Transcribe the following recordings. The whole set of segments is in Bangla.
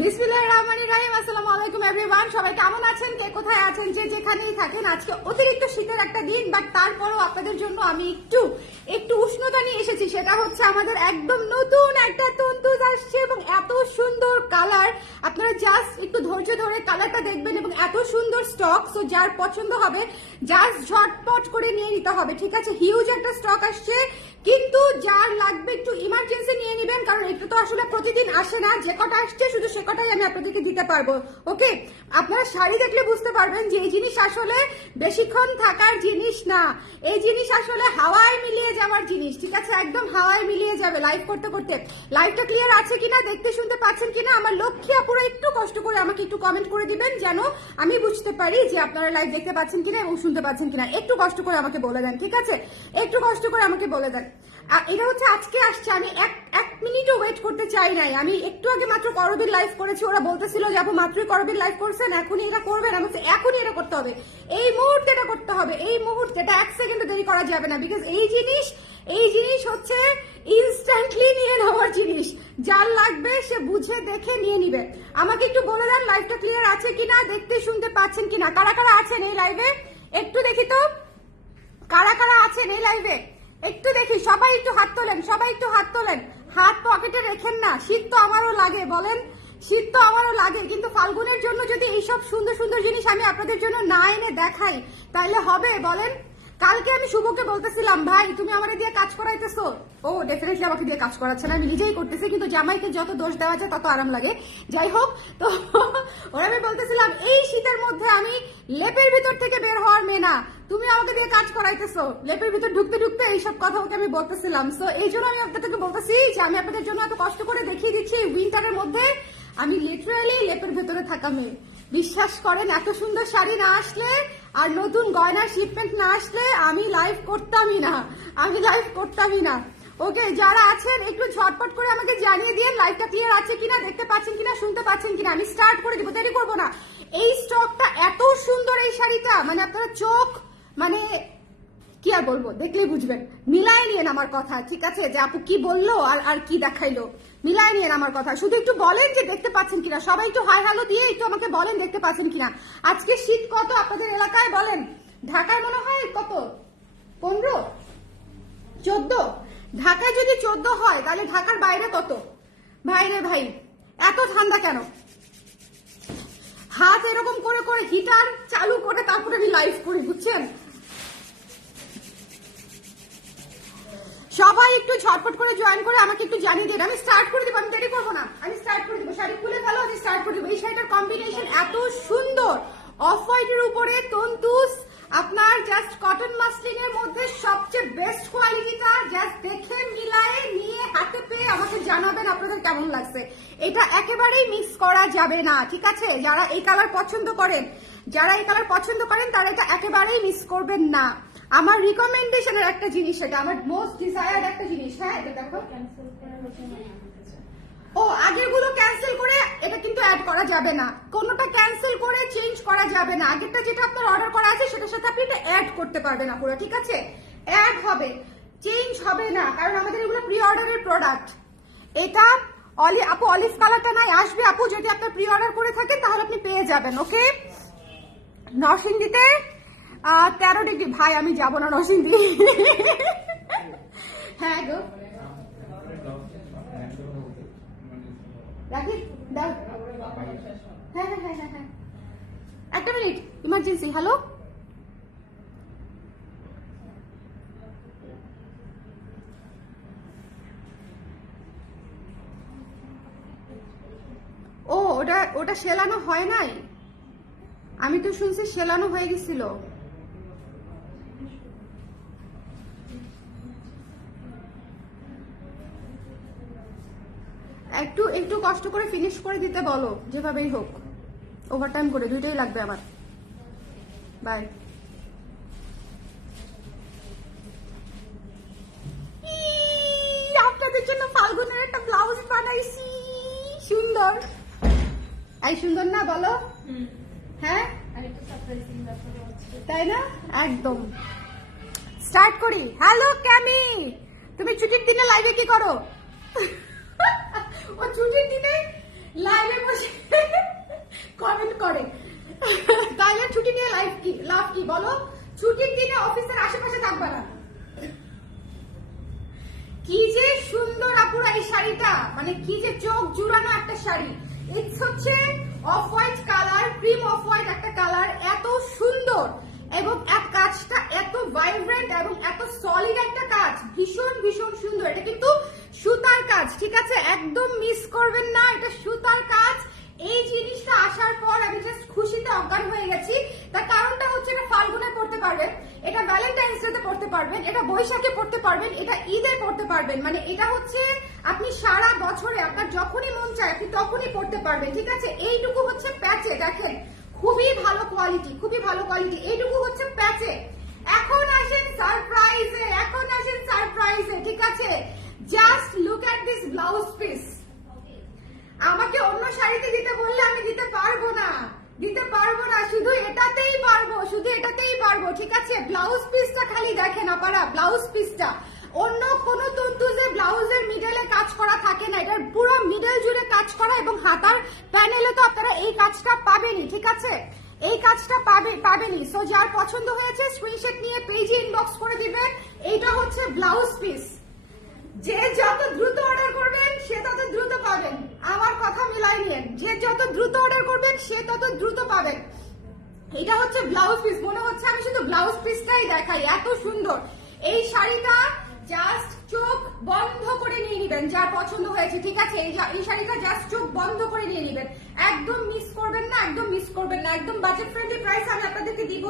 বিসমিল্লাহির রহমানির রহিম। আসসালামু আলাইকুম এভরিওয়ান। সবাই কেমন আছেন? কে কোথায় আছেন? যে যেখানেই থাকেন, আজকে অতিরিক্ত শীতের একটা দিন, বাট তারপরও আপনাদের জন্য আমি একটু উষ্ণতা নিয়ে এসেছি। সেটা হচ্ছে আমাদের একদম নতুন একটা তন্তুজ আসছে এবং এত সুন্দর কালার। আপনারা জাস্ট একটু ধৈর্য ধরে কালারটা দেখবেন এবং এত সুন্দর স্টক। সো যার পছন্দ হবে জাস্ট ঝটপট করে নিয়ে নিতে হবে, ঠিক আছে? হিউজ একটা স্টক আসছে, কিন্তু যার লাগবে একটু ইমার্জেন্সি নিয়ে নেবেন, কারণ এটা তো আসলে প্রতিদিন আসে না। যে কটা আসছে শুধু সে কটাই আমি আপনাদেরকে দিতে পারবো। ওকে, আপনারা শাড়ি দেখলে বুঝতে পারবেন যে এই জিনিস আসলে বেশিক্ষণ থাকার জিনিস না। এই জিনিস আসলে হাওয়ায় মিলিয়ে যাওয়ার জিনিস, ঠিক আছে? একদম হাওয়ায় মিলিয়ে যাবে লাইভ করতে করতে। লাইভটা ক্লিয়ার আছে কিনা, দেখতে শুনতে পাচ্ছেন কিনা? আমার লক্ষ্মী আপুরা একটু কষ্ট করে আমাকে একটু কমেন্ট করে দিবেন, যেন আমি বুঝতে পারি যে আপনারা লাইভ দেখতে পাচ্ছেন কিনা এবং শুনতে পাচ্ছেন কিনা। একটু কষ্ট করে আমাকে বলে দেন, ঠিক আছে? একটু কষ্ট করে আমাকে বলে দেন। এটা হচ্ছে আজকে আসছে, আমি এক মিনিটও ওয়েট করতে চাই নাই। আমি একটু আগে মাত্র করবির লাইভ করেছি, ওরা বলতেছিল যে আপু মাত্রই করবির লাইভ করছেন, এখনই এটা করবেন। আমি বলছি এখনই এটা করতে হবে, এই মুহূর্তে এটা করতে হবে, এই মুহূর্তে। এটা এক সেকেন্ড দেরি করা যাবে না, বিকজ এই জিনিস হচ্ছে ইনস্ট্যান্টলি নিয়ে নেওয়ার জিনিস। যার লাগবে সে বুঝে দেখে নিয়ে নিবে। আমাকে একটু বলে দেন লাইভটা ক্লিয়ার আছে কিনা, দেখতে শুনতে পাচ্ছেন কিনা, কারা কারা আছেন এই লাইভে একটু দেখি তো, কারা কারা আছেন এই লাইভে একটু দেখি। সবাই একটু হাত তোলেন, সবাই একটু হাত তোলেন, হাত পকেটে রেখেন না। শীত তো আমারও লাগে, বলেন, শীত তো আমারও লাগে, কিন্তু ফাল্গুনের জন্য যদি এইসব সুন্দর সুন্দর জিনিস আমি আপনাদের জন্য না এনে দেখাই তাহলে হবে বলেন? কালকে আমি শুভকে বলতেছিলাম, ভাই তুমি আমার দিয়ে কাজ করাইতেছো। ও ডেফিনেটলি আমাকে দিয়ে কাজ করাচ্ছে না, আমি নিজেই করতেছি, কিন্তু জামাইকে যত দোষ দেওয়া যায় তত আরাম লাগে। যাই হোক, তো ওরা আমি বলতেছিলাম এই শীতের মধ্যে আমি লেপের ভিতর থেকে বের হওয়ার মেয়ে না, তুমি আমাকে দিয়ে কাজ করাইতেছো। লেপের ভিতর ঢুকতে ঢুকতে এইসব কথা ওকে আমি বলতেছিলাম। সো এই জন্য আমি আপনাদেরকে বলতেছি যে আমি আপনাদের জন্য এত কষ্ট করে দেখিয়ে দিচ্ছি উইন্টারের মধ্যে আমি লিটারালি লেপের ভেতরে থাকা মেয়ে। বিশ্বাস করেন, এত সুন্দর শাড়ি না আসলে আর নতুন গয়নার শিপমেন্ট না আসলে আমি লাইভ করতামই না, আমি লাইভ করতামই না। ওকে, যারা আছেন একটু ঝটপট করে আমাকে জানিয়ে দিয়ে লাইভটা ক্লিয়ার আছে কিনা, দেখতে পাচ্ছেন কিনা, শুনতে পাচ্ছেন কিনা। আমি স্টার্ট করে দিব, দেরি করবো না। এই স্টকটা এত সুন্দর, এই শাড়িটা মানে আপনারা চোখ, মানে কি আর বলবো, দেখলেই বুঝবেন। মিলাই নিয়েন আমার কথা, ঠিক আছে? যে আপু কি বললো আর কি দেখাইলো, মিলাই নিয়েন আমার কথা। শুধু একটু বলেন যে দেখতে পাচ্ছেন কিনা, সবাই একটু হাই হ্যালো দিয়ে একটু আমাকে বলেন দেখতে পাচ্ছেন কিনা। আজকে শীত কত আপনাদের এলাকায় বলেন? ঢাকায় মনে হয় কত, 15, 14? ঢাকায় যদি 14 হয় তাহলে ঢাকার বাইরে কত? ভাই রে ভাই, এত ঠান্ডা কেন? হাত এরকম করে করে হিটার চালু করে তারপরে আমি লাইভ করি, বুঝছেন? সবাই একটু ঝটপট করে জয়েন করে আমাকে একটু জানিয়ে দিন। আমি স্টার্ট করে দিব, আমি দেরি করবো না, আমি স্টার্ট করে দিব। শাড়ি খুলে ফেলো, আমি স্টার্ট করে দিব। এই শাড়িটার কম্বিনেশন এত সুন্দর, অফ হোয়াইটের উপরে তন্তুস, আপনার জাস্ট কটন মাসলিনের মধ্যে সবচেয়ে বেস্ট কোয়ালিটিটা। জাস্ট দেখে মিলায়ে নিয়ে হাতে পেয়ে আমাকে জানাবেন আপনাদের কেমন লাগছে। এটা একেবারেই মিক্স করা যাবে না, ঠিক আছে? যারা এই কালার পছন্দ করেন, তারা এটা একেবারেই মিস করবেন না। আমার রিকমেন্ডেশনের একটা জিনিস, এটা আমার মোস্ট ডিজায়ার্ড একটা জিনিস। হ্যাঁ, এটা দেখো, ও আগের গুলো ক্যান্সেল করে এটা কিন্তু অ্যাড করা যাবে না, কোনোটা ক্যান্সেল করে চেঞ্জ করা যাবে না। আগেরটা যেটা আপনার অর্ডার করা আছে সেটার সাথে আপনি এটা অ্যাড করতে পারবেন না পুরো, ঠিক আছে? অ্যাড হবে, চেঞ্জ হবে না, কারণ আমাদের এগুলো প্রি অর্ডারের প্রোডাক্ট। এটা আপু অলিভ কালারটা নাই আসবে আপু, যদি আপনার প্রি অর্ডার করে থাকেন তাহলে আপনি পেয়ে যাবেন। ওকে, নরসিংদীতে 13 ডিগ্রি। ভাই আমি যাবো না নরসিংদী। হ্যাঁ গো, রাখি দাও। হ্যাঁ হ্যাঁ হ্যাঁ হ্যাঁ, একটা মিনিট, ইমার্জেন্সি। হ্যালো, ও ওটা সেলানো হয় নাই? আমি তো শুনছি সেলানো হয়ে গেছিল। একটু একটু কষ্ট করে ফিনিশ করে দিতে বলো, যেভাবেই হোক, ওভারটাইম করে, দুইটাই লাগবে আমার। বাই। আপনাদের জন্য ফাল্গুনের একটা ব্লাউজ বানাইছি, সুন্দর। এই সুন্দর না বলো? হ্যাঁ তাই না? একদম। স্টার্ট করি। হ্যালো ক্যামি, তুমি ছুটির দিনে লাইভে কি করো? ও ছুটির দিনে লাইভে বসে কমেন্ট করে তাইলে ছুটি নিয়ে লাভ কি বলো? ছুটির দিনে অফিসের আশেপাশে থাকবে না। কি যে সুন্দর আপুরা এই শাড়িটা, মানে কি যে চোখ জুড়ানো একটা শাড়ি। ইটস হচ্ছে off white colour, cream off white একটা কালার, এত সুন্দর এবং কাজটা এত ভাইব্রেন্ট এবং এত সলিড একটা কাজ, ভীষণ ভীষণ সুন্দর। এটা কিন্তু সুতার কাজ, ঠিক আছে, একদম মিস করবেন না, এটা সুতার কাজ। এই জিনিসটা আসার পর আমি জাস্ট খুশিতে অজ্ঞান হয়ে গেছি। তার কারণটা হচ্ছে এটা ফাল্গুনে পড়তে পারবেন, এটা ভ্যালেন্টাইন্স ডে তে পড়তে পারবেন, এটা বৈশাখে পড়তে পারবেন, এটা ঈদে পড়তে পারবেন। মানে এটা হচ্ছে আপনি সারা বছরে আপনার যখনই মন চায় আপনি তখনই পড়তে পারবেন, ঠিক আছে। এইটুকু হচ্ছে প্যাচে, দেখেন খুবই ভালো কোয়ালিটি, খুবই ভালো কোয়ালিটি। এইটুকু হচ্ছে প্যাচে। এখন আসেন সারপ্রাইজে, এখন আসেন সারপ্রাইজে, ঠিক আছে। Just look at this blouse piece. আমাকে অন্য শাড়িতে দিতে বললে আমি দিতে পারবো না, দিতে পারবো না, শুধু এটাতেই পারবো, শুধু এটাতেই পারবো, ঠিক আছে। ব্লাউজ পিসটা খালি দেখেন আপনারা, ব্লাউজ পিসটা অন্য কোন তন্তুজে ব্লাউজের মিডলে কাজ করা থাকে না, এটার পুরো মিডল জুড়ে কাজ করা এবং হাতার প্যানেলে তো আপনারা এই কাজটা পাবেনই, ঠিক আছে, এই কাজটা পাবেনই। সো যার পছন্দ হয়েছে স্ক্রিনশট নিয়ে পেজে ইনবক্স করে দিবেন। এইটা হচ্ছে ব্লাউজ পিস। যে যত দ্রুত অর্ডার করবেন সে তত দ্রুত পাবেন, আমার কথা মিলাই নিন, যে যত দ্রুত অর্ডার করবেন সে তত দ্রুত পাবেন। এটা হচ্ছে ব্লাউজ পিস, মনে হচ্ছে আমি শুধু ব্লাউজ পিসটাই দেখাই, এত সুন্দর এই শাড়িটা। জাস্ট চোখ বন্ধ করে নিয়ে নিবেন যার পছন্দ হয়েছে, ঠিক আছে। এই শাড়িটা জাস্ট চোখ বন্ধ করে নিয়ে নিবেন, একদম মিস করবেন না, একদম মিস করবেন না। একদম বাজেট ফ্রেন্ডলি প্রাইস আমি আপনাদেরকে দিব,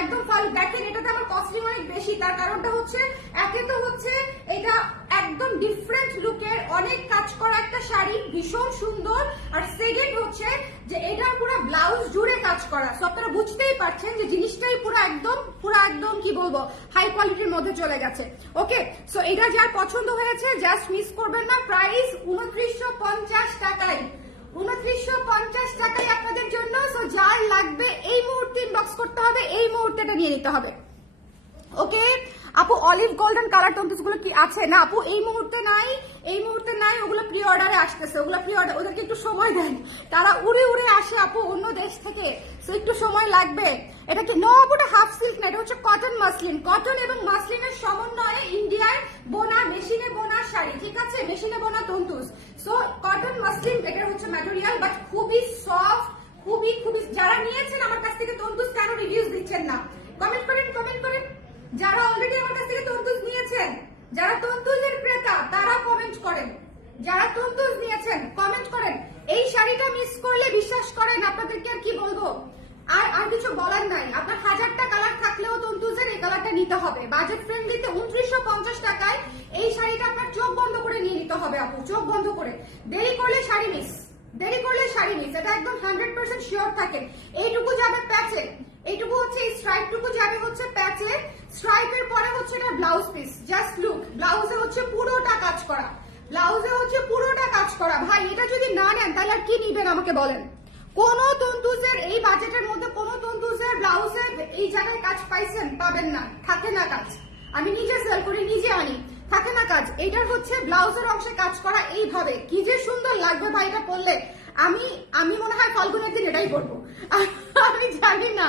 একদম দেখেন এটাতে আমার কস্টিং অনেক বেশি। তার কারণটা হচ্ছে একে তো হচ্ছে এটা একদম ডিফারেন্ট লুকের অনেক কাজ করা একটা শাড়ি, ভীষণ সুন্দর। আর সেকেন্ড হচ্ছে যে এটার পুরো ব্লাউজ জুড়ে কাজ করা, সো আপনারা বুঝতেই পারছেন যে জিনিসটাই পুরো একদম কি বলবো হাই কোয়ালিটির মধ্যে চলে গেছে। ওকে, সো এটা যার পছন্দ হয়েছে জাস্ট মিস করবেন না। প্রাইস 2950 টাকায়, 2950 টাকায় আপনাদের জন্য। সো যার লাগবে এই মুহূর্তে ইনবক্স করতে হবে, এই মুহূর্তে এটা নিয়ে নিতে হবে। ওকে আপু, অলিভ গোল্ডেন কালার তন্তুস গুলো কি আছে? না আপু এই মুহূর্তে নাই, এই মুহূর্তে নাই, ওগুলো প্রি অর্ডারে আসতেছে, ওগুলো প্রি অর্ডার, ওদেরকে একটু সময় দেন, তারা উড়ে উড়ে আসে আপু অন্য দেশ থেকে, সো একটু সময় লাগবে। এটা কি নো আপু, এটা হাফ সিল্ক না, এটা হচ্ছে কটন মাসলিন, কটন এবং মাসলিনের সমন্বয়ে ইন্ডিয়ায় বোনা, মেশিনে বোনা শাড়ি, ঠিক আছে, মেশিনে বোনা তন্তুস। সো কটন মাসলিন এটা হচ্ছে ম্যাটেরিয়াল, বাট খুবই সফট, খুবই যারা নিয়েছেন আমার কাছ থেকে তন্তুস কেন রিভিউজ দিচ্ছেন না? কমেন্ট করেন, কমেন্ট করেন। যারা অলরেডি আমার কাছ থেকে তন্তুস নিয়েছেন, যারা তন্তুজের ক্রেতা তারা কমেন্ট করেন, যারা তন্তুস নিয়েছেন কমেন্ট করেন। এই শাড়িটা মিস করলে বিশ্বাস করেন আপনাদেরকে আর কি বলবো, আর কিছু বলার নাই। আপনার 1000টা কালার থাকলেও তন্তুজের এই কালারটা নিতে হবে। বাজেট ফ্রেন্ডলিতে 2950 টাকায় এই শাড়িটা আপনার চোখ বন্ধ করে নিয়ে নিতে হবে আপু, চোখ বন্ধ করে। দেরি করলে শাড়ি মিস, দেরি করলে শাড়ি মিস, এটা একদম 100% শিওর থাকেন। এইটুকু যাবে প্যাচে, এইটুকু হচ্ছে এই স্ট্রাইপটুকু যাবে হচ্ছে প্যাচে, স্ট্রাইপের পরে হচ্ছে এটা ব্লাউজ পিস। জাস্ট লুক, ব্লাউজে হচ্ছে পুরোটা কাজ করা, ব্লাউজে হচ্ছে পুরোটা কাজ করা। ভাই এটা যদি না নেন তাহলে আর কি নিবেন আমাকে বলেন? কোন তন্তুজের এই বাজেটের মধ্যে কোন তন্তুজের ব্লাউজের এই জায়গায় কাজ পাইছেন? পাবেন না, থাকে না কাজ। আমি নিজে সেল করি, নিজে আনি, থাকে না কাজ। এইটার হচ্ছে ব্লাউজের অংশে কাজ করা এইভাবে, কি যে সুন্দর লাগবে ভাই এটা পরলে। আমি মনে হয় ফাল্গুনের দিন এটাই পরবো, আমি জানি না,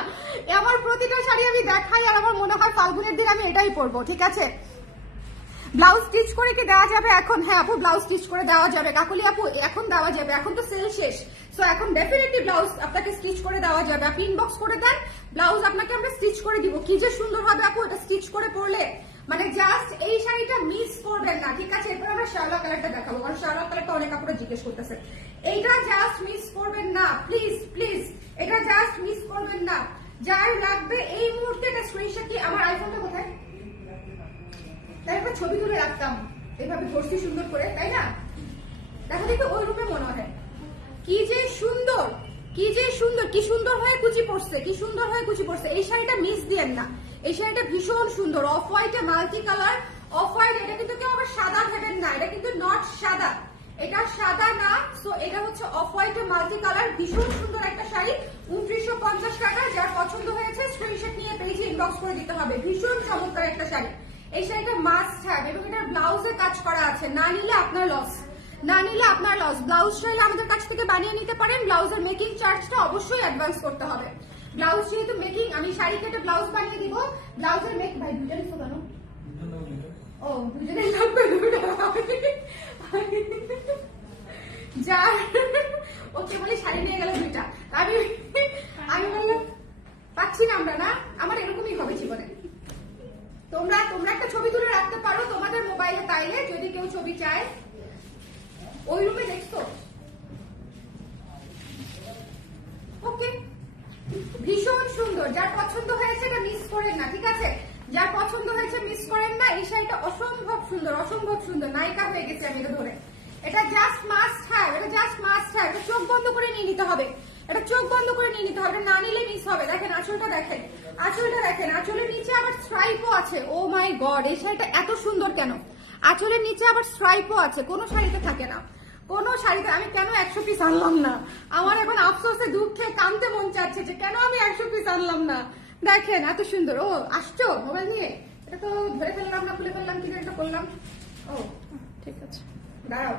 আমার প্রতিটা শাড়ি আমি দেখাই আর আমার মনে হয় ফাল্গুনের দিন আমি এটাই পরবো, ঠিক আছে। ব্লাউজ স্টিচ করে কি দেওয়া যাবে এখন? হ্যাঁ আপু, ব্লাউজ স্টিচ করে দেওয়া যাবে কাকুলি আপু, এখন দেওয়া যাবে, এখন তো সেল শেষ, সো এখন ডেফিনেটলি ব্লাউজ আপনাকে স্টিচ করে দেওয়া যাবে। আপনি ইনবক্স করে দেন, ব্লাউজ আপনাকে আমরা স্টিচ করে দিব। কি যে সুন্দর হবে আপু এটা স্টিচ করে পরলে, মানে জাস্ট এই শাড়িটা মিস করবেন না, ঠিক আছে। এরপর আমরা শার্লা কালারটা দেখাবো, কারণ শার্লা কালারটা অনেক আপুরা জিজ্ঞেস করতেছে। এইটা জাস্ট মিস করবেন না, প্লিজ প্লিজ, এটা জাস্ট মিস করবেন না। যার লাগবে এই মুহূর্তে এটা স্ক্রিনশট কি, আমার আইফোনটা কোথায়, তাই একটা ছবি তুলে রাখতাম এইভাবে ধরছি সুন্দর করে, তাই না? দেখা দেখে ওই রূপে মনে হয়। কি যে সুন্দর, কি যে সুন্দর, কি সুন্দর হয়ে কুচি পড়ছে, কি সুন্দর হয়ে কুচি পড়ছে। এই শাড়িটা মিস দিয়েন না, এই শাড়িটা ভীষণ সুন্দর। অফ হোয়াইটে মাল্টি কালার, অফ হোয়াইট, এটা কিন্তু কেউ আবার সাদা ভেবেন না, এটা কিন্তু নট সাদা, এটা সাদা না। সো এটা হচ্ছে অফ হোয়াইটে মাল্টি কালার, ভীষণ সুন্দর একটা শাড়ি, 2950 টাকা। যার পছন্দ হয়েছে স্ক্রিনশট নিয়ে পেজে ইনবক্স করে দিতে হবে। ভীষণ চমৎকার একটা শাড়ি, এই শাড়িটা মাস্ট হ্যাভ, এবং এটার ব্লাউজে কাজ করা আছে, না নিলে আপনার লস, না নিলে আপনার লস। ব্লাউজ চাইলে আমাদের কাছ থেকে বানিয়ে নিতে পারেন, ব্লাউজের মেকিং চার্জটা অবশ্যই অ্যাডভান্স করতে হবে। ব্লাউজ যেহেতু মেকিং, আমি শাড়ি কেটে ব্লাউজ বানিয়ে দিব, ব্লাউজের মেক ভাই দুজনে শোনানো ও দুজনে যার ওকে বলে শাড়ি নিয়ে গেল দুইটা, আমি আমি বললাম পাচ্ছি না আমরা, না আমার এরকমই হবে জীবনে। তোমরা একটা ছবি তুলে রাখতে পারো তোমাদের মোবাইলে, তাইলে যদি কেউ ছবি চায়। ওই রুমে দেখছো? ওকে, ভীষণ সুন্দর। যার পছন্দ হয়েছে এটা মিস করেন না, ঠিক আছে? যার পছন্দ হয়েছে মিস করেন না। এই শাড়িটা অসম্ভব সুন্দর, অসম্ভব সুন্দর। নায়িকা হয়ে গেছে আমি এটা ধরে। এটা জাস্ট মাস্ট হ্যাভ, এটা জাস্ট মাস্ট হ্যাভ। এটা চোখ বন্ধ করে নিয়ে নিতে হবে, এটা চোখ বন্ধ করে নিয়ে নিতে হবে, না নিলে মিস হবে। দেখেন আঁচলটা, দেখেন আঁচলটা, দেখেন আঁচলের নিচে আবার স্ট্রাইপও আছে। ও মাই গড, এই শাড়িটা এত সুন্দর কেন? আঁচলের নিচে আবার স্ট্রাইপও আছে, কোনো শাড়িতে থাকে না, কোনো শাড়িতে। আমি কেন 100 পিস আনলাম না? আমার এখন আফসোসে দুঃখে কাঁদতে মন চাচ্ছে যে কেন আমি 100 পিস আনলাম না। দেখেন এত সুন্দর। ও আসছো মোবাইল নিয়ে? এটা তো ধরে ফেললাম না, খুলে ফেললাম, কি একটা করলাম। ও ঠিক আছে, দাঁড়াও।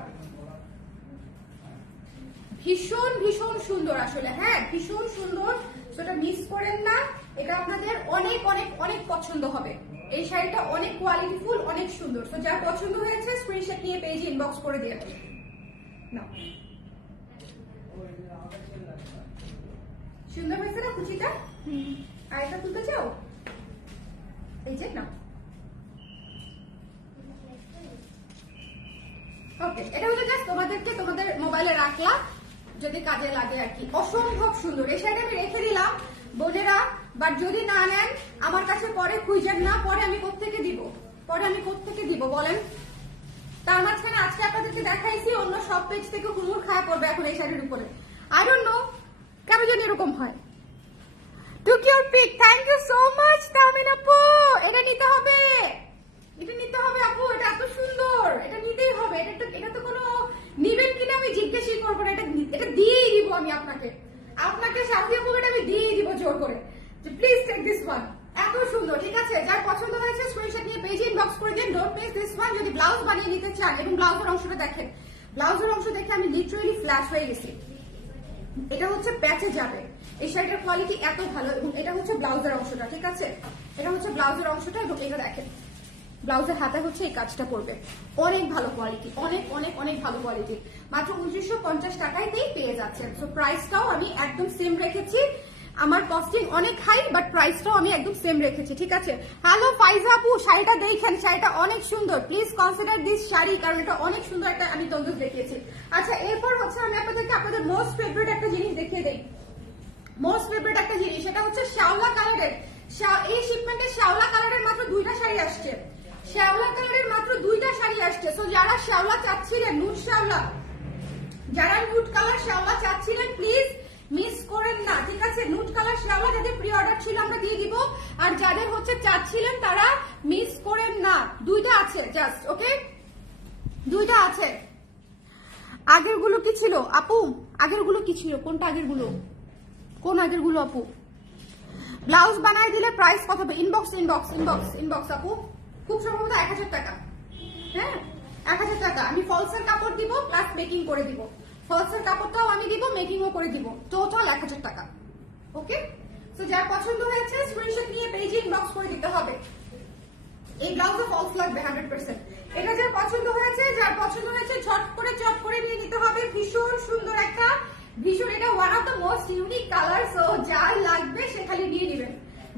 ভীষণ ভীষণ সুন্দর আসলে, হ্যাঁ ভীষণ সুন্দর। সেটা মিস করেন না, এটা আপনাদের অনেক অনেক অনেক পছন্দ হবে। এই শাড়িটা অনেক কোয়ালিটিফুল, অনেক সুন্দর। তো যার পছন্দ হয়েছে স্ক্রিনশট নিয়ে পেজে ইনবক্স করে দিয়ে নাও। সুন্দর হয়েছে না খুশিটা? আর এটা তুলতে চাও? এই যে না, ওকে, এটা হলো জাস্ট তোমাদেরকে তোমাদের মোবাইলে রাখলাম যদি কাজে লাগে আর কি। অসম্ভব সুন্দর। এই শাড়িটা আমি রেখে দিলাম বোনেরা, বাট যদি না নেন আমার কাছে পরে খুঁজেন না, পরে আমি কোত্থেকে দিব, পরে আমি কোত্থেকে দিব বলেন? তার মাঝখানে আজকে আপনাদেরকে দেখাইছি, অন্য সব পেজ থেকে হুমুর খায়া পড়বে এখন এই শাড়ির উপরে। আই ডোন্ট নো কেন জানি এরকম হয়। Took your pick, thank you so much Tamin আপু। এটা নিতে হবে, এটা নিতে হবে আপু, এটা এত সুন্দর, এটা নিতেই হবে। এটা তো কোনো নিবেন কিনা আমি জিজ্ঞেসই করবো না, এটা দিয়েই দিব আমি আপনাকে। আপনাকে সাথী আপু এটা আমি দিয়েই দিব জোর করে, যে প্লিজ টেক দিস ওয়ান। এত সুন্দর, ঠিক আছে? যার পছন্দ হয়েছে স্ক্রিনশট নিয়ে পেজে ইনবক্স করে দিন। Don't miss this one. যদি ব্লাউজ বানিয়ে নিতে চান, এবং ব্লাউজের অংশটা দেখেন, ব্লাউজের অংশ দেখে আমি লিটারালি ফ্ল্যাশ হয়ে গেছি। এটা হচ্ছে প্যাচে যাবে, এই শাড়িটার কোয়ালিটি এত ভালো। এবং এটা হচ্ছে ব্লাউজের অংশটা, ঠিক আছে? এটা হচ্ছে ব্লাউজের অংশটা, এবং এটা দেখেন ব্লাউজের হাতে হচ্ছে এই কাজটা করবে। অনেক ভালো কোয়ালিটি, অনেক অনেক অনেক ভালো কোয়ালিটি। মাত্র 2950 টাকাতেই পেয়ে যাচ্ছেন। সো প্রাইসটাও আমি একদম সেম রেখেছি। আমার কস্টিং অনেক হাই, বাট প্রাইসটাও আমি একদম সেম রেখেছি, ঠিক আছে? হ্যালো ফাইজা আপু, শাড়িটা দেখেন, শাড়িটা অনেক সুন্দর। প্লিজ কনসিডার দিস শাড়ি, কারণ এটা অনেক সুন্দর একটা আমি তন্দুর দেখিয়েছি। আচ্ছা, এরপর হচ্ছে আমি আপনাদেরকে আপনাদের মোস্ট ফেভারিট একটা জিনিস দেখিয়ে দেই। মোস্ট ফেভারিট একটা জিনিস, সেটা হচ্ছে শ্যাওলা কালারের। এই শিপমেন্টে শ্যাওলা কালারের মাত্র 2টা শাড়ি আসছে। শ্যাওলা কালারের মাত্র 2টা শাড়ি আসছে। সো যারা শ্যাওলা চাচ্ছিলেন, নুট শ্যাওলা, যারা নুট কালার শ্যাওলা চাচ্ছিলেন, প্লিজ মিস করেন না, ঠিক আছে? নুট কালার শ্যাওলা যাদের প্রি অর্ডার ছিল আমরা দিয়ে দিব, আর যাদের হচ্ছে চাচ্ছিলেন তারা মিস করেন না। 2টা আছে জাস্ট, ওকে? 2টা আছে। আগের গুলো কি ছিল আপু? আগের গুলো কি ছিল? কোনটা আগের গুলো? কোন আগের গুলো আপু? ব্লাউজ বানাই দিলে প্রাইস কত হবে? ইনবক্স ইনবক্স ইনবক্স ইনবক্স আপু। খুব সম্ভবত 1000 টাকা। হ্যাঁ 1000 টাকা। আমি ফলসের কাপড় দিব প্লাস মেকিং করে দিব। ফলসের কাপড়টাও আমি দিব, মেকিংও করে দিব। টোটাল 1000 টাকা, ওকে? তো যার পছন্দ হয়েছে স্ক্রিনশট নিয়ে পেজে ইনবক্স করে দিতে হবে। এই ব্লাউজে ফলস লাগবে 100%। এটা যার পছন্দ হয়েছে, যার পছন্দ হয়েছে চট করে নিয়ে নিতে হবে। ভীষণ সুন্দর একটা, ভীষণ, এটা one of the most unique colour. So যার লাগবে সে খালি নিয়ে নেবেন,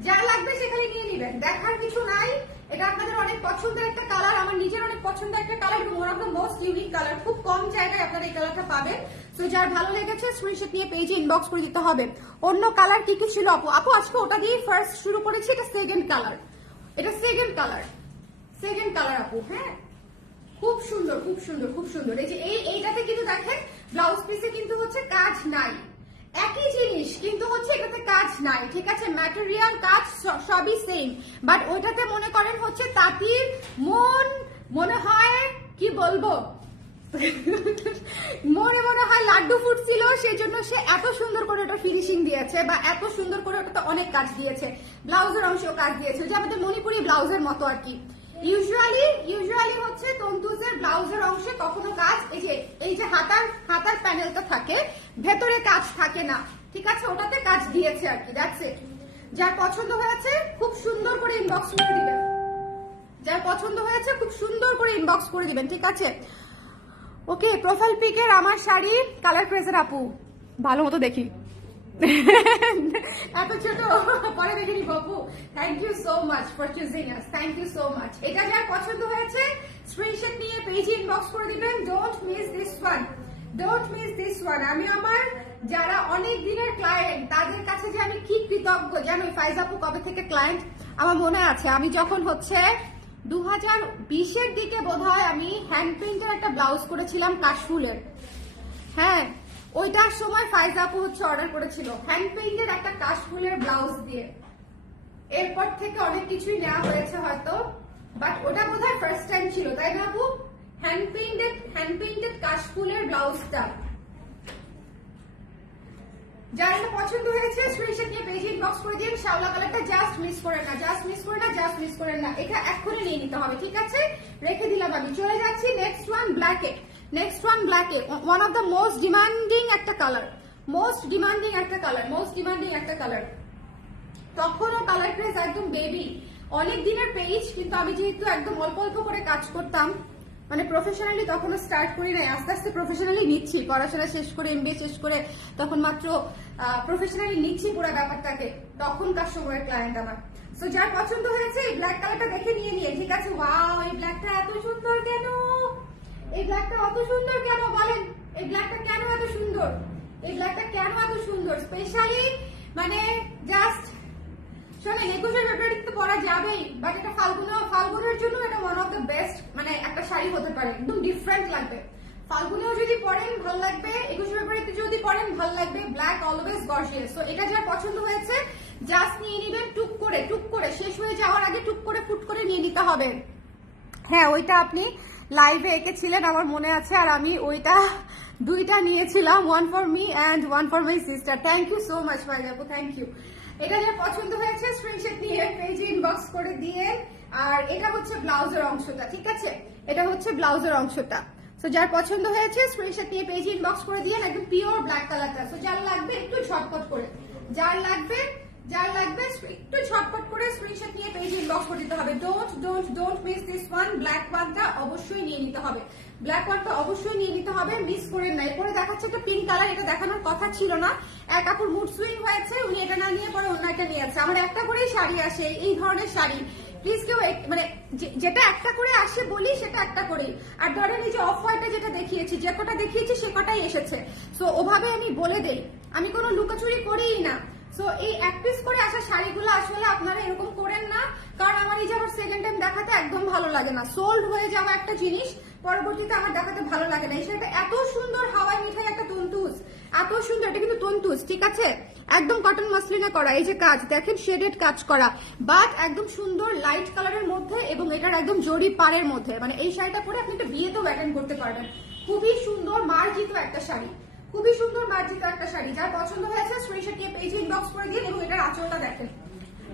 যার লাগবে সে খালি নিয়ে নেবেন, দেখার কিছু নাই। এটা আপনাদের অনেক পছন্দের একটা কালার, আমার নিজের অনেক পছন্দের একটা কালার, এবং one of the most unique colour. খুব কম জায়গায় আপনারা এই কালারটা পাবেন। সো যার ভালো লেগেছে স্ক্রিনশট নিয়ে পেজে ইনবক্স করে দিতে হবে। অন্য কালার কি কি ছিল আপু? আপু আজকে ওটা দিয়ে ফার্স্ট শুরু করেছি, এটা সেকেন্ড কালার, এটা সেকেন্ড কালার, সেকেন্ড কালার আপু। হ্যাঁ খুব সুন্দর, খুব সুন্দর, খুব সুন্দর। এই যে এইটাতে কিন্তু দেখেন ব্লাউজ পিসে কিন্তু হচ্ছে কাজ নাই, একই জিনিস কিন্তু হচ্ছে এটাতে কাজ নাই, ঠিক আছে? ম্যাটেরিয়াল কাজ সবই সেম, বাট ওইটাতে মনে করেন হচ্ছে তাঁতির মনে হয় কি বলবো, মনে হয় লাড্ডু ফুটছিল, সেই জন্য সে এত সুন্দর করে ওটা ফিনিশিং দিয়েছে, বা এত সুন্দর করে ওটাতে অনেক কাজ দিয়েছে। ব্লাউজের অংশেও কাজ দিয়েছে, যে আমাদের মণিপুরি ব্লাউজের মতো আর কি। ইউজুয়ালি হচ্ছে তন্তুজের ব্লাউজের অংশে কখনো কাজ এই যে হাতার প্যানেলটা থাকে, ভেতরে কাজ থাকে না, ঠিক আছে, ওটাতে কাজ দিয়েছে আর কি, দ্যাটস ইট। যার পছন্দ হয়েছে খুব সুন্দর করে ইনবক্স করে দিবেন, যার পছন্দ হয়েছে খুব সুন্দর করে ইনবক্স করে দিবেন, ঠিক আছে। ওকে, প্রোফাইল পিকের আমার শাড়ি কালার প্রেজের আপু, ভালো মতো দেখি। এত ছোট পরে দেখে নিব আপু। Thank you so much for choosing us, thank you so much. এটা যার পছন্দ হয়েছে স্ক্রিনশট নিয়ে পেজে ইনবক্স করে দিবেন। Don't miss this one, don't miss this one. আমি আমার যারা অনেক দিনের ক্লায়েন্ট তাদের কাছে যে আমি কি কৃতজ্ঞ জানো। ফাইজ আপু কবে থেকে ক্লায়েন্ট আমার মনে আছে, আমি যখন হচ্ছে 2020-এর দিকে বোধহয় আমি হ্যান্ড প্রিন্টের একটা ব্লাউজ করেছিলাম কাশফুলের, হ্যাঁ ওইটার সময় ফাইজ আপু হচ্ছে অর্ডার করেছিল হ্যান্ড পেইন্টের একটা কাশফুলের ব্লাউজ দিয়ে। এরপর থেকে অনেক কিছুই নেওয়া হয়েছে হয়তো, বাট ওটা বোধহয় ফার্স্ট টাইম ছিল, তাই না আপু? হ্যান্ড পেইন্টেড কাশফুলের ব্লাউজটা। যার এটা পছন্দ হয়েছে স্ক্রিনশট নিয়ে পেজে ইনবক্স করে দিন। শাওলা কালারটা জাস্ট মিস করেন না, জাস্ট মিস করেন না, জাস্ট মিস করেন না, এটা এক্ষুনি নিয়ে নিতে হবে, ঠিক আছে। রেখে দিলাম আমি, চলে যাচ্ছি নেক্সট ওয়ান ব্ল্যাকে। নেক্সট ওয়ান ব্ল্যাকে, one of the most demanding একটা কালার, মোস্ট ডিমান্ডিং একটা কালার, মোস্ট ডিমান্ডিং একটা কালার। তখনও কালার ক্রেজ একদম বেবি, অনেক দিনের পেজ, কিন্তু আমি যেহেতু একদম অল্প অল্প করে কাজ করতাম, মানে প্রফেশনালি তখনও স্টার্ট করি নাই, আস্তে আস্তে প্রফেশনালি নিচ্ছি, পড়াশোনা শেষ করে এমবিএ শেষ করে তখন মাত্র প্রফেশনালি নিচ্ছি পুরো ব্যাপারটাকে, তখনকার সময়ের ক্লায়েন্ট আমার। সো যার পছন্দ হয়েছে এই ব্ল্যাক কালারটা দেখে নিয়ে, ঠিক আছে। ওয়াও, এই ব্ল্যাকটা এত সুন্দর কেন, এই ব্ল্যাকটা অত সুন্দর কেন বলেন, এই ব্ল্যাকটা কেন এত সুন্দর, এই ব্ল্যাকটা কেন এত সুন্দর, স্পেশালি মানে জাস্ট শোনেন 21শে ফেব্রুয়ারি তো পরা যাবেই, বাট এটা ফাল্গুনের জন্য এটা ওয়ান অফ দ্য বেস্ট মানে একটা শাড়ি হতে পারে, একদম ডিফারেন্ট লাগবে। ফাল্গুনেও যদি পরেন ভালো লাগবে, 21শে ফেব্রুয়ারিতে যদি পরেন ভালো লাগবে। Black always gorgeous. সো এটা যার পছন্দ হয়েছে জাস্ট নিয়ে নিবেন, টুক করে শেষ হয়ে যাওয়ার আগে টুক করে ফুট করে নিয়ে নিতে হবে। হ্যাঁ, ওইটা আপনি লাইভে এঁকেছিলেন আমার মনে আছে, আর আমি ওইটা দুইটা নিয়েছিলাম, one for me and one for my sister. Thank you so much ভাই আপু, থ্যাংক ইউ। এটা যার পছন্দ হয়েছে স্ক্রিনশট নিয়ে পেজে ইনবক্স করে দিয়ে। আর এটা হচ্ছে ব্লাউজের অংশটা, ঠিক আছে, এটা হচ্ছে ব্লাউজের অংশটা। সো যার পছন্দ হয়েছে স্ক্রিনশট নিয়ে পেজে ইনবক্স করে দিয়ে, একদম পিওর ব্ল্যাক কালারটা। সো যার লাগবে একটু ঝটপট করে, যার লাগবে একটু ঝটপট করে স্ক্রিনশট নিয়ে পেজে ইনবক্স করে দিতে হবে। Don't miss this one. Black ওয়ানটা অবশ্যই নিয়ে নিতে হবে, ব্ল্যাক ওয়ানটা অবশ্যই নিয়ে নিতে হবে, মিস করেন না। এরপরে দেখাচ্ছে একটা পিঙ্ক কালার, এটা দেখানোর কথা ছিল না, এক আপুর মুড সুইং হয়েছে, উনি এটা না নিয়ে পরে অন্য একটা নিয়েছে। আমার একটা করেই শাড়ি আসে, এই ধরনের শাড়ি প্লিজ কেউ মানে যেটা একটা করে আসে বলি সেটা একটা করেই। আর ধরেন এই যে অফ হোয়াইটে যেটা দেখিয়েছি, যে কটা দেখিয়েছি সে কটাই এসেছে। সো ওভাবে আমি বলে দেই, আমি কোনো লুকোচুরি করিই না। সো এই এক পিস করে আসা শাড়িগুলো আসলে আপনারা এরকম করেন না, কারণ আমার এই যে আমার সেকেন্ড টাইম দেখাতে একদম ভালো লাগে না। সোল্ড হয়ে যাওয়া একটা জিনিস পরবর্তীতে আমার দেখাতে ভালো লাগে না। এই শাড়িটা এত সুন্দর, হাওয়াই মিঠাই একটা তন্তুজ, এত সুন্দর, এটা কিন্তু তন্তুজ, ঠিক আছে, একদম কটন মাসলিনে করা, এই যে কাজ দেখেন শেডেড কাজ করা, বাট একদম সুন্দর লাইট কালারের মধ্যে, এবং এটার একদম জরি পাড়ের মধ্যে। মানে এই শাড়িটা পরে আপনি একটা বিয়েতেও অ্যাটেন্ড করতে পারবেন। খুবই সুন্দর মার্জিত একটা শাড়ি, খুবই সুন্দর মার্জিত একটা শাড়ি। যার পছন্দ হয়েছে স্ক্রিনশট নিয়ে পেজে ইনবক্স করে দিন। এবং এটার আঁচলটা দেখেন,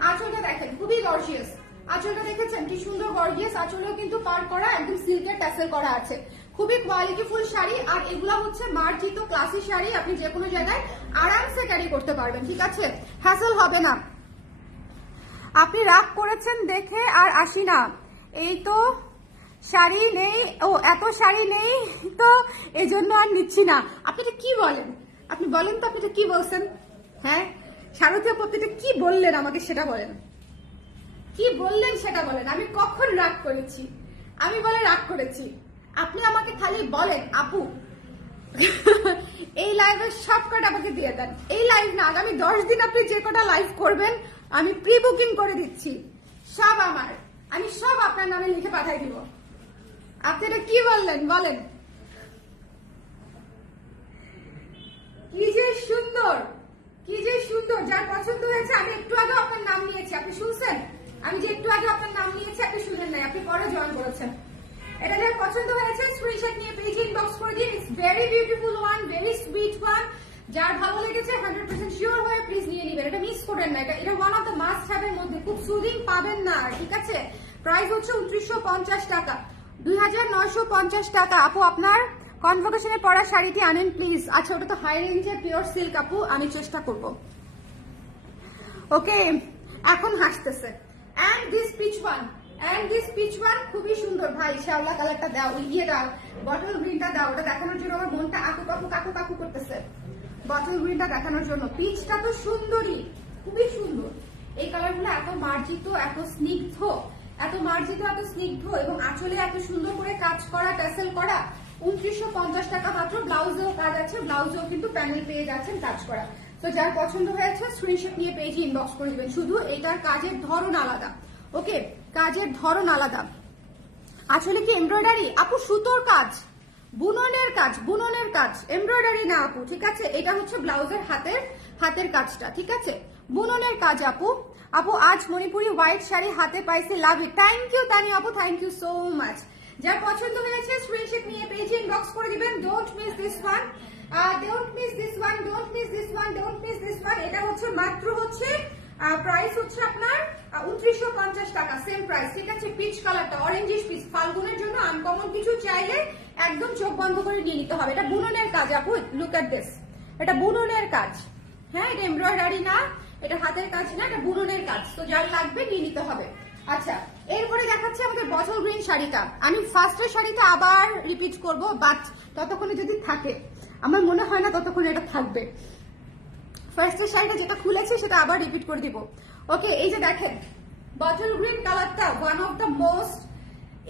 আঁচলটা দেখেন, খুবই গর্জিয়াস। আঁচলটা দেখেছেন কি সুন্দর গর্জিয়াস, আঁচলেও কিন্তু পার করা, একদম সিল্কের ট্যাসেল করা আছে, খুবই কোয়ালিটিফুল শাড়ি। আর এগুলা হচ্ছে মার্জিত ক্লাসি শাড়ি, আপনি যে কোনো জায়গায় আরামসে ক্যারি করতে পারবেন, ঠিক আছে, হ্যাসেল হবে না। আপনি রাগ করেছেন দেখে আর আসি না, এই তো শাড়ি নেই, ও এত শাড়ি নেই তো এই জন্য আর নিচ্ছি না। আপনি এটা কি বলেন, আপনি বলেন তো, আপনি এটা কি বলছেন? হ্যাঁ শারদীয় পত্রিকা কি বললেন আমাকে সেটা বলেন, কি বললেন সেটা বলেন। আমি কখন রাগ করেছি? আমি বলে রাগ করেছি? আপনি আমাকে খালি বলেন আপু এই লাইভের সব কটা আমাকে দিয়ে দেন। এই লাইভ না, আগামী 10 দিন আপনি যে কটা লাইভ করবেন আমি প্রি বুকিং করে দিচ্ছি, সব আমার, আমি সব আপনার নামে লিখে পাঠাই দিব। আপনি এটা কি বললেন বলেন? কি যে সুন্দর, কি যে সুন্দর। যার পছন্দ হয়েছে, আমি একটু আগে আপনার নাম নিয়েছি, আপনি শুনছেন? আমি যে একটু আগে আপনার নাম নিয়েছি আপনি শুনেন নাই, আপনি পরে জয়েন করেছেন। এটা যার পছন্দ হয়েছে স্ক্রিনশট নিয়ে পেজে ইনবক্স করে দিন। It's very beautiful one, very sweet one. যার ভালো লেগেছে 100% শিওর হয়ে প্লিজ নিয়ে নেবেন, এটা মিস করেন না। এটা one of the must have এর মধ্যে, খুব সুদিং পাবেন না, ঠিক আছে, প্রাইস হচ্ছে 2950 টাকা, 2950 টাকা। আপু আপনার কনভোকেশনে পরা শাড়িটি আনেন প্লিজ। আচ্ছা ওটা তো হাই রেঞ্জের পিওর সিল্ক আপু, আমি চেষ্টা করব। ওকে এখন হাসতেছে। এন্ড দিস পিচ ওয়ান খুবই সুন্দর ভাই, শ্যাওলা কালারটা দাও, ইয়ে দাও, বটল গ্রিনটা দাও, ওটা দেখানোর জন্য আমার মনটা কাকু করতেছে। বটল গ্রিনটা দেখানোর জন্য, পিচটা তো সুন্দরই, খুবই সুন্দর। এই কালারগুলো এত মার্জিত, এত স্নিগ্ধ, এত এবং আঁচলে এত সুন্দর করে কাজ করা, ট্যাসেল করা। 2950 টাকা মাত্র। ব্লাউজেও কাজ আছে, ব্লাউজেও কিন্তু প্যানেল পেয়ে যাচ্ছেন কাজ করা। তো যার পছন্দ হয়েছে স্ক্রিনশট নিয়ে পেজে ইনবক্স করে দিবেন। শুধু এটার কাজের ধরন আলাদা, ওকে, কাজের ধরন আলাদা। আসলে কি এমব্রয়ডারি আপু? সুতোর কাজ, বুননের কাজ, এমব্রয়ডারি না আপু, ঠিক আছে? এটা হচ্ছে ব্লাউজের হাতের কাজটা, ঠিক আছে? বুননের কাজ আপু। আজ মণিপুরি হোয়াইট শাড়ি হাতে পাইছি, লাভ ইট। থ্যাংক ইউ তানি আপু, থ্যাংক ইউ সো মাচ। যার পছন্দ হয়েছে স্ক্রিনশট নিয়ে পেজে ইনবক্স করে দিবেন। ডোন্ট মিস দিস ওয়ান, এটা হচ্ছে মাত্র হচ্ছে প্রাইস হচ্ছে আপনার 2950 টাকা, সেম প্রাইস, ঠিক আছে? পিচ কালারটা, অরেঞ্জিশ পিচ, ফাল্গুনের জন্য আনকমন কিছু চাইলে একদম চোখ বন্ধ করে নিয়ে নিতে হবে। এটা বুননের কাজ আপু, লুক এট দিস, এটা বুননের কাজ। হ্যাঁ, এটা এমব্রয়ডারি না, এটা হাতের কাজ না, এটা বুননের কাজ। তো যার লাগবে নিয়ে নিতে হবে। আচ্ছা এরপরে দেখাচ্ছি আমাদের বটল গ্রিন শাড়িটা। আমি ফার্স্টের শাড়িটা আবার রিপিট করব, বাট ততক্ষণে যদি থাকে, আমার মনে হয় না ততক্ষণে এটা থাকবে। ফার্স্টের শাড়িটা যেটা খুলেছি সেটা আবার রিপিট করে দিব। ওকে, এই যে দেখেন বটল গ্রিন কালারটা one of the most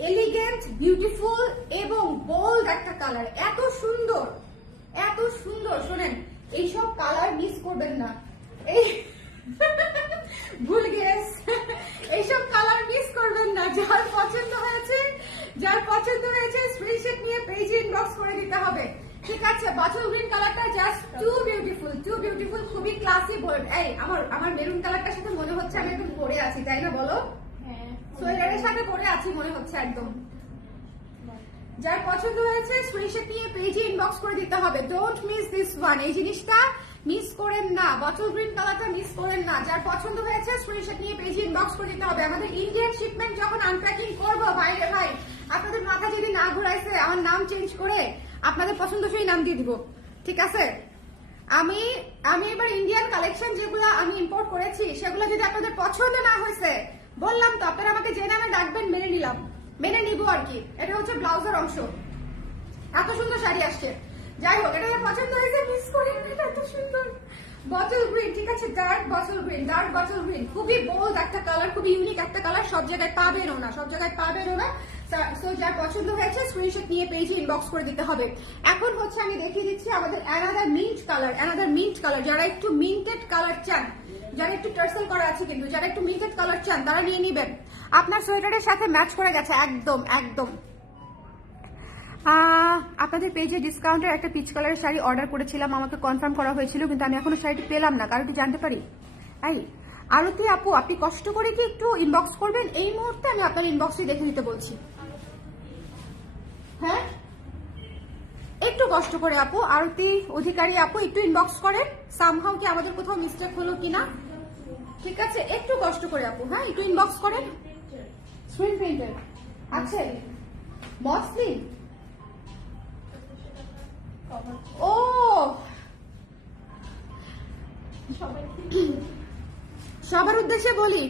elegant, beautiful এবং বোল্ড একটা কালার। এত সুন্দর, শোনেন এইসব কালার মিস করবেন না। এই ভুল গেস, এইসব কালার মিস করবেন না। যার পছন্দ হয়েছে স্ক্রিনশট নিয়ে পেজে ইনবক্স করে দিতে হবে, ঠিক আছে? বটল গ্রিন কালারটা জাস্ট টু বিউটিফুল, খুবই ক্লাসি বোল্ড। এই আমার মেরুন কালারটার সাথে মনে হচ্ছে আমি একদম পরে আছি, তাই না বলো? হ্যাঁ, সোয়েটারের সাথে পরে আছি মনে হচ্ছে একদম। যার পছন্দ হয়েছে স্ক্রিনশট নিয়ে পেজে ইনবক্স করে দিতে হবে। ডোন্ট মিস দিস ওয়ান, এই জিনিসটা মিস করেন না, বটল গ্রিন কালারটা মিস করেন না। যার পছন্দ হয়েছে স্ক্রিনশট নিয়ে পেজে ইনবক্স করে দিতে হবে। আমাদের ইন্ডিয়ান শিপমেন্ট যখন আনপ্যাকিং করবো, ভাইরে ভাই, আপনাদের মাথা যদি না ঘুরাইছে, আমার নাম চেঞ্জ করে আপনাদের পছন্দসই নাম দিয়ে দিব, ঠিক আছে? আমি এবার ইন্ডিয়ান কালেকশন যেগুলো আমি ইম্পোর্ট করেছি, সেগুলো যদি আপনাদের পছন্দ না হয়েছে, বললাম তো আপনারা আমাকে যে নামে ডাকবেন মেনে নিব আর কি। এটা হচ্ছে ব্লাউজের অংশ। এত সুন্দর শাড়ি আসছে, যাই হোক, এটা পছন্দ হয়েছে মিস করেন, এত সুন্দর বটল গ্রিন, ঠিক আছে? ডার্ক বটল গ্রিন, খুবই বোল্ড একটা কালার, খুবই ইউনিক একটা কালার। সব জায়গায় পাবেনও না। সো যার পছন্দ হয়েছে স্ক্রিনশট নিয়ে পেজে ইনবক্স করে দিতে হবে। এখন হচ্ছে আমি দেখিয়ে দিচ্ছি আমাদের অ্যানাদার মিন্ট কালার। যারা একটু মিন্টেড কালার চান, যারা একটু টার্সেল করা আছে, কিন্তু যারা একটু মিন্টেড কালার চান তারা নিয়ে নিবেন। আপনার সোয়েটারের সাথে ম্যাচ করে গেছে একদম। আপনাদের পেজে ডিসকাউন্টের একটা পিচ কালারের শাড়ি অর্ডার করেছিলাম, আমাকে কনফার্ম করা হয়েছিল, কিন্তু আমি এখনো শাড়িটি পেলাম না। কারণ জানতে পারি? আরতি আপু, আপনি কষ্ট করে কি একটু ইনবক্স করবেন? এই মুহূর্তে আমি আপনার ইনবক্সে দেখে দিতে বলছি। হ্যাঁ, একটু কষ্ট করে আপু, আরতি অধিকারী আপু একটু ইনবক্স করেন। সামহাউ কি আমাদের কোথাও মিস্টেক হলো কিনা, ঠিক আছে? একটু কষ্ট করে আপু, হ্যাঁ একটু ইনবক্স করেন। স্ক্রিন প্রিন্টের আছে, মসলিন। ও সবার উদ্দেশ্যে বলি,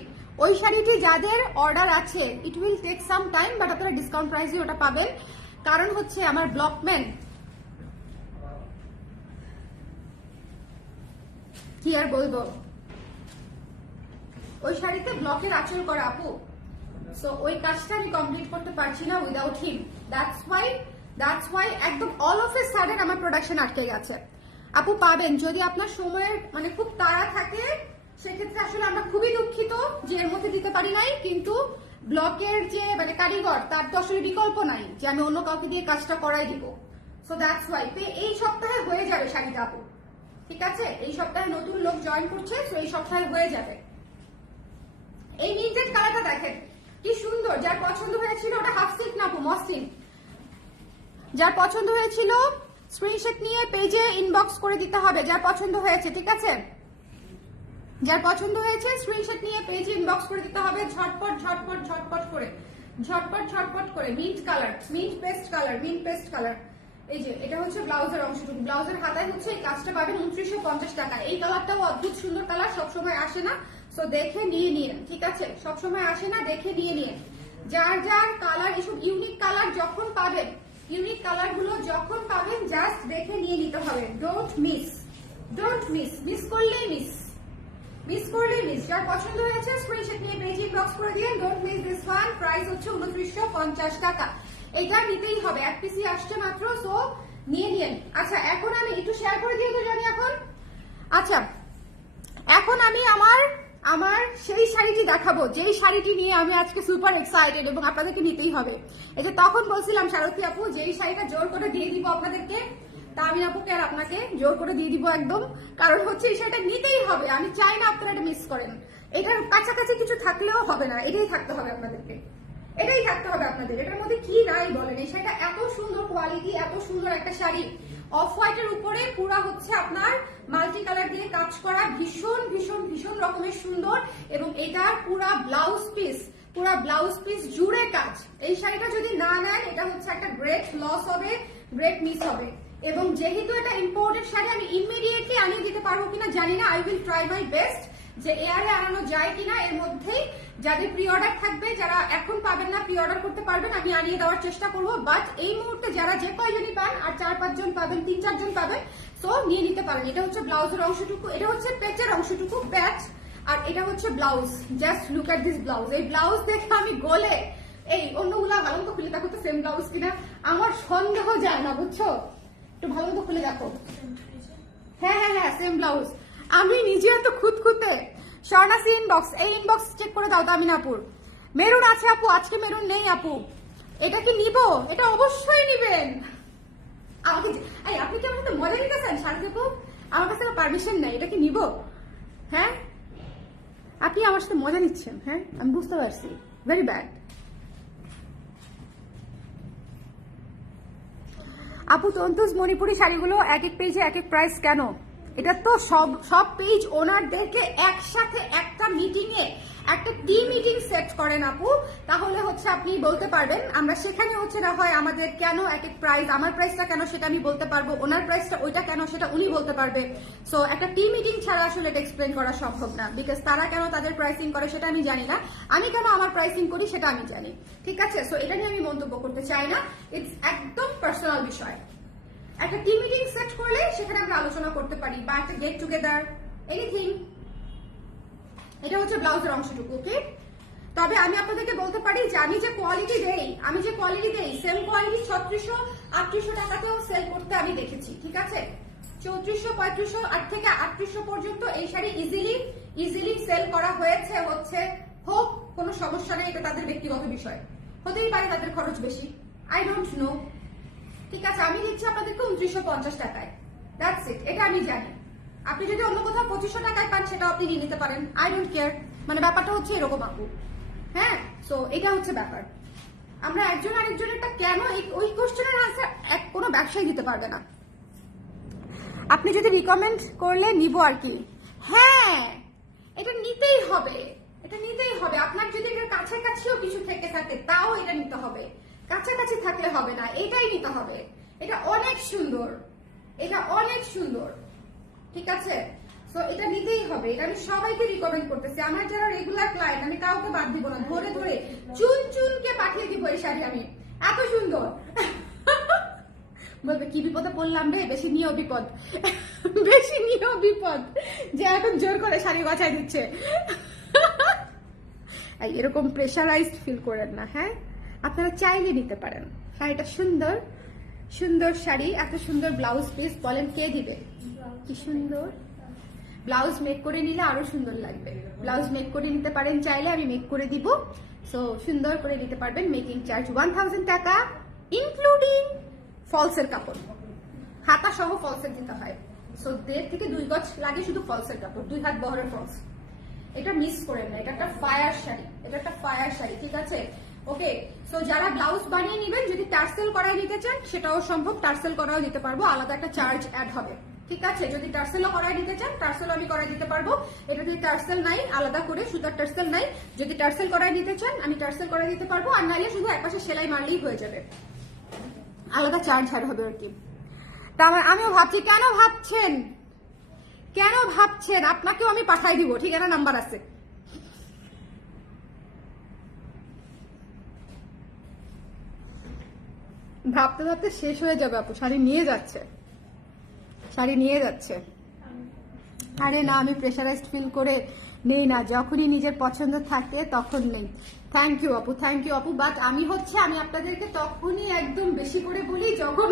ওই শাড়িটি যাদের অর্ডার আছে, it will take some time, but আপনারা ডিসকাউন্ট প্রাইসে ওটা পাবেন। কারণ হচ্ছে আমার ব্লকম্যান, কি আর বলবো, ওই শাড়িতে ব্লকের আঁচল করা আপু। সো ওই কাজটা আমি কমপ্লিট করতে পারছি না উইদাউট হিম। দ্যাটস ওয়াই একদম অল অফ এ সাডেন আমার প্রোডাকশন আটকে গেছে। আপু পাবেন, যদি আপনার সময়ের মানে খুব তাড়া থাকে, সেক্ষেত্রে আসলে আমরা খুবই দুঃখিত যে এর মধ্যে দিতে পারি নাই। কিন্তু ব্লকের যে মানে কারিগর, তার তো আসলে বিকল্প নাই যে আমি অন্য কাউকে দিয়ে কাজটা করাই দিব। সো দ্যাটস ওয়াই এই সপ্তাহে হয়ে যাবে শাড়িটা আপু, ঠিক আছে? এই সপ্তাহে নতুন লোক জয়েন করছে, তো এই সপ্তাহে হয়ে যাবে। এই মিন্টেড কালারটা দেখেন কি সুন্দর। যার পছন্দ হয়েছিল, ওটা হাফ সিল্ক না আপু, মসলিন। যার পছন্দ হয়েছিল স্ক্রিনশট নিয়ে পেজে ইনবক্স করে দিতে হবে, যার পছন্দ হয়েছে, ঠিক আছে? যার পছন্দ হয়েছে স্ক্রিনশট নিয়ে পেজে ইনবক্স করে দিতে হবে ঝটপট ঝটপট ঝটপট করে, ঝটপট ঝটপট করে। Mint colour, mint paste colour, mint paste colour. এই যে এটা হচ্ছে ব্লাউজের অংশটুকু, ব্লাউজের হাতায় হচ্ছে এই কাজটা পাবেন 2950 টাকা। এই কালারটাও অদ্ভুত সুন্দর কালার, সবসময় আসে না, সো দেখে নিয়ে নিন, ঠিক আছে? সবসময় আসে না, দেখে নিয়ে নিন। যার যার কালার, এসব ইউনিক কালার যখন পাবেন, ইউনিক কালার গুলো যখন পাবেন জাস্ট দেখে নিয়ে নিতে হবে। Don't miss, don't miss, miss করলেই মিস, মিস করলেই মিস। যার পছন্দ হয়েছে স্ক্রিনশট নিয়ে পেজ ইনবক্স করে দিন। Don't miss this one. Price হচ্ছে 2950 টাকা। এটা নিতেই হবে, এক পিসই আসছে মাত্র, সো নিয়ে নিন। আচ্ছা এখন আমি একটু শেয়ার করে দিয়ে তো জানি এখন। আচ্ছা এখন আমি আমার সেই শাড়িটি দেখাবো, যেই শাড়িটি নিয়ে আমি আজকে সুপার এক্সাইটেড এবং আপনাদেরকে নিতেই হবে। এই যে তখন বলছিলাম সারথী আপু যে এই শাড়িটা জোর করে দিয়ে দিব আপনাদেরকে, তা আমি আপুকে আর আপনাকে জোর করে দিয়ে দিব একদম, কারণ হচ্ছে এই শাড়িটা নিতেই হবে। আমি চাই না আপনারা এটা মিস করেন। এটার কাছাকাছি কিছু থাকলেও হবে না, এটাই থাকতে হবে আপনাদেরকে, এটাই থাকতে হবে আপনাদের। এটার মধ্যে কি নাই বলেন? এই শাড়িটা এত সুন্দর কোয়ালিটি, এত সুন্দর একটা শাড়ি, অফ হোয়াইটের উপরে পুরা হচ্ছে আপনার মাল্টি কালার দিয়ে কাজ করা, ভীষণ ভীষণ ভীষণ রকমের সুন্দর। এবং এটার পুরা ব্লাউজ পিস, পুরা ব্লাউজ পিস জুড়ে কাজ। এই শাড়িটা যদি না নেন এটা হচ্ছে একটা গ্রেট লস হবে, গ্রেট মিস হবে। এবং যেহেতু এটা ইম্পোর্টেড শাড়ি, আমি ইমিডিয়েটলি আনিয়ে দিতে পারবো কিনা জানি না। I will try my best যে এয়ারে আনানো যায় কিনা। এর মধ্যেই যাদের প্রি অর্ডার থাকবে, যারা এখন পাবেন না প্রি অর্ডার করতে পারবেন, আমি আনিয়ে দেওয়ার চেষ্টা করবো। বাট এই মুহূর্তে যারা যে কয়জনই পান, আর 4-5 জন পাবেন, 3-4 জন পাবেন, সো নিয়ে নিতে পারেন। এটা হচ্ছে ব্লাউজের অংশটুকু, এটা হচ্ছে পেচের অংশটুকু, প্যাচ, আর এটা হচ্ছে blouse. Just look at this blouse. এই ব্লাউজ দেখে আমি গলে, এই অন্যগুলা ভালো মতো খুলে দেখো তো সেম ব্লাউজ কিনা, আমার সন্দেহ যায় না, বুঝছো? একটু ভালো মতো খুলে দেখো। হ্যাঁ হ্যাঁ হ্যাঁ, সেম ব্লাউজ। আমি নিজে তো খুঁতখুঁতে। স্বর্ণাসী ইনবক্স, এই ইনবক্স চেক করে দাও তামিনাপুর। মেরুন আছে আপু, আজকে মেরুন নেই আপু। এটা কি নিব? এটা অবশ্যই নিবেন। আমাকে এই আপনি কি আমার সাথে মজা নিতেছেন শারদীপ আপু? আমার কাছে পারমিশন নেই, এটা কি নিব? হ্যাঁ আপনি আমার সাথে মজা নিচ্ছেন? হ্যাঁ আমি বুঝতে পারছি, ভেরি ব্যাড। আপু তন্তুজ মণিপুরি শাড়িগুলো এক এক পেজে এক এক প্রাইস কেন? এটা তো সব পেজ ওনারদেরকে একসাথে একটা মিটিং এ, একটা টিম মিটিং সেট করেন আপু, তাহলে হচ্ছে আপনি বলতে পারবেন। আমরা সেখানে হচ্ছে না হয় আমাদের কেন এক এক প্রাইস, আমার প্রাইসটা কেন সেটা আমি বলতে পারবো, ওনার প্রাইসটা ওইটা কেন সেটা উনি বলতে পারবে। সো একটা টিম মিটিং ছাড়া আসলে এটা এক্সপ্লেন করা সম্ভব না, বিকজ তারা কেন তাদের প্রাইসিং করে সেটা আমি জানি না, আমি কেন আমার প্রাইসিং করি সেটা আমি জানি, ঠিক আছে? সো এটা নিয়ে আমি মন্তব্য করতে চাই না, ইটস একদম পার্সোনাল বিষয়। একটা টিম মিটিং সেট করলে সেখানে আমরা আলোচনা করতে পারি, বা একটা গেট টুগেদার, এনিথিং। এটা হচ্ছে ব্লাউজের অংশটুকু, ওকে? তবে আমি আপনাদেরকে বলতে পারি যে আমি যে কোয়ালিটি দেই সেম কোয়ালিটি 3600-3800 টাকাতেও সেল করতে আমি দেখেছি, ঠিক আছে? 3400-3500 আর থেকে 3800 পর্যন্ত এই শাড়ি ইজিলি সেল করা হয়েছে। হচ্ছে হোক, কোনো সমস্যা নেই, এটা তাদের ব্যক্তিগত বিষয়, হতেই পারে তাদের খরচ বেশি, আই ডোন্ট নো, ঠিক আছে? আমি দিচ্ছি আপনাদেরকে 2950 টাকায়, দ্যাটস ইট। এটা আমি জানি। আপনি যদি অন্য কোথাও 2500 টাকায় পান সেটাও আপনি নিয়ে নিতে পারেন, আই ডোন্ট কেয়ার। মানে ব্যাপারটা হচ্ছে এরকম আপু, হ্যাঁ? সো এটা হচ্ছে ব্যাপার। আমরা একজন আরেকজনেরটা কেন, ওই কোশ্চেনের আনসার কোনো ব্যবসায়ী দিতে পারবে না। আপনি যদি রিকমেন্ড করলে নিব আর কি। হ্যাঁ এটা নিতেই হবে, এটা নিতেই হবে। আপনার যদি এটার কাছাকাছিও কিছু থেকে থাকে তাও এটা নিতে হবে, কাছাকাছি থাকলে হবে না, এটাই নিতে হবে। এটা অনেক সুন্দর, এটা অনেক সুন্দর, ঠিক আছে? সো এটা নিতেই হবে, এটা আমি সবাইকে রিকমেন্ড করতেছি। আমার যারা রেগুলার ক্লায়েন্ট, আমি কাউকে বাদ দিব না, ধরে ধরে চুনকে পাঠিয়ে দিব এই শাড়ি আমি, এত সুন্দর। বলবে কি বিপদে পড়লাম রে, বেশি নিয়েও বিপদ, বেশি নিয়েও বিপদ, যে এখন জোর করে শাড়ি বাঁচাই দিচ্ছে। এরকম প্রেশারাইজড ফিল করেন না, হ্যাঁ? আপনারা চাইলে নিতে পারেন। হ্যাঁ এটা সুন্দর সুন্দর শাড়ি, এত সুন্দর ব্লাউজ পিস, বলেন কে দিবে? কি সুন্দর ব্লাউজ মেক করে নিলে আরো সুন্দর লাগবে। ব্লাউজ মেক করে নিতে পারেন চাইলে, আমি মেক করে দিব। সো সুন্দর করে নিতে পারবেন। মেকিং চার্জ 1000 টাকা, ইনক্লুডিং ফলসের কাপড়, হাতা সহ ফলসের দিতে হয়। সো 1.5 থেকে 2 গজ লাগে শুধু ফলসের কাপড়, 2 হাত বহরের ফলস। এটা মিস করেন না, এটা একটা ফায়ার শাড়ি, এটা একটা ফায়ার শাড়ি, ঠিক আছে? ওকে, সো যারা ব্লাউজ বানিয়ে নেবেন, যদি টার্সেল করাই নিতে চান সেটাও সম্ভব, টার্সেল করাও দিতে পারবো, আলাদা একটা চার্জ অ্যাড হবে। ঠিক আছে, যদি টার্সেলও করায় নিতে চান টার্সেল আমি করাই দিতে পারবো। এটা যদি টার্সেল নাই, আলাদা করে সুতার টার্সেল নাই, যদি টার্সেল করায় নিতে চান আমি টার্সেল করাই দিতে পারবো, আর নাইলে শুধু একপাশে সেলাই মারলেই হয়ে যাবে, আলাদা চার্জ আর হবে আর কি। তারপর আমিও ভাবছি, কেন ভাবছেন, আপনাকেও আমি পাঠাই দিব, ঠিকানা নাম্বার আছে। ভাবতে ভাবতে শেষ হয়ে যাবে আপু, শাড়ি নিয়ে যাচ্ছে। আরে না, আমি প্রেশারাইজড ফিল করে নেই না, যখনই নিজের পছন্দ থাকে তখন নেই। থ্যাংক ইউ আপু, বাট আমি আপনাদেরকে তখনই একদম বেশি করে বলি যখন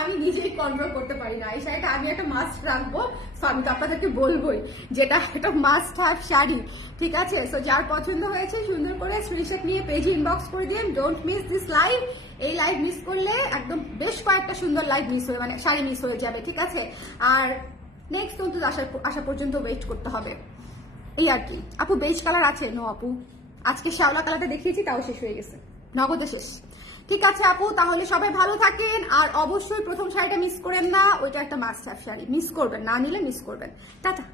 আমি নিজেই কন্ট্রোল করতে পারি না। এই শাড়িটা আমি একটা মাস্ট রাখবো, সো আমি তো আপনাদেরকে বলবোই যেটা একটা মাস্ট হ্যাভ শাড়ি, ঠিক আছে। সো যার পছন্দ হয়েছে সুন্দর করে স্ক্রিনশট নিয়ে পেজে ইনবক্স করে দিন। Don't miss this live. এই লাইভ মিস করলে একদম বেশ কয়েকটা সুন্দর লাইভ মিস হয়ে, মানে শাড়ি মিস হয়ে যাবে, ঠিক আছে। আর নেক্সট কিন্তু আসা পর্যন্ত ওয়েট করতে হবে, এই আর কি। আপু বেজ কালার আছে? নো আপু, আজকে শ্যাওলা কালারটা দেখিয়েছি, তাও শেষ হয়ে গেছে, নগদে শেষ। ঠিক আছে আপু, তাহলে সবাই ভালো থাকেন, আর অবশ্যই প্রথম শাড়িটা মিস করেন না, ওইটা একটা মাস্ট হ্যাভ শাড়ি, মিস করবেন না, নিলে মিস করবেন। টাটা।